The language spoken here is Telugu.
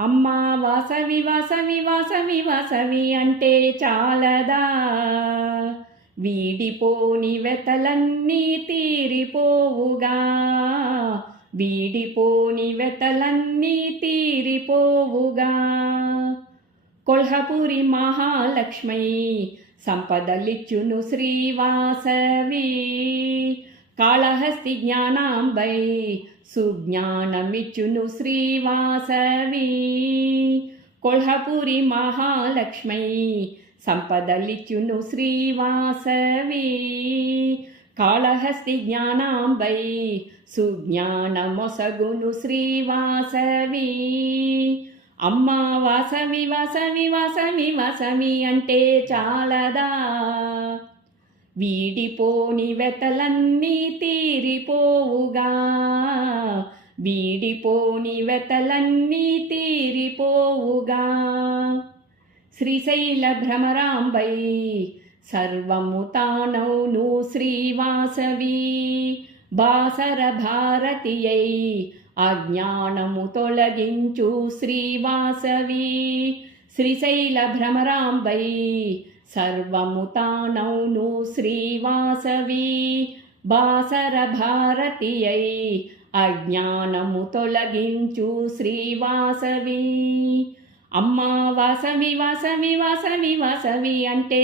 అమ్మా వాసవి వాసవి వాసవి వాసవి అంటే చాలదా, వీడిపోని వెతలన్నీ తీరిపోవుగా, వీడిపోని వెతలన్నీ తీరిపోవుగా. కొల్హాపురి మహాలక్ష్మై సంపదలిచ్చును శ్రీవాసవి, కాళహస్తి జ్ఞానాంబై సుజ్ఞానమిచ్చును శ్రీవాసవి. కొల్హాపురి మహాలక్ష్మై సంపదలిచ్చును శ్రీవాసవి, కాళహస్తి జ్ఞానాంబై సుజ్ఞానమొసగును శ్రీవాసవి. అమ్మా వాసవి వాసవి వాసవి వాసవి అంటే చాలదా, వీడిపోని వెతలన్నీ తీరిపోవుగా, వీడిపోని వెతలన్నీ తీరిపోవుగా. శ్రీశైల భ్రమరాంబై సర్వము తానౌను శ్రీవాసవి, బాసర భారతియై అజ్ఞానము తొలగించు శ్రీవాసవి. శ్రీశైల భ్రమరాంబై సర్వము తానౌను శ్రీవాసవి, బాసర భారతియై అజ్ఞానము తొలగించు శ్రీవాసవి. అమ్మా వాసవి వాసవి వాసవి వాసవి అంటే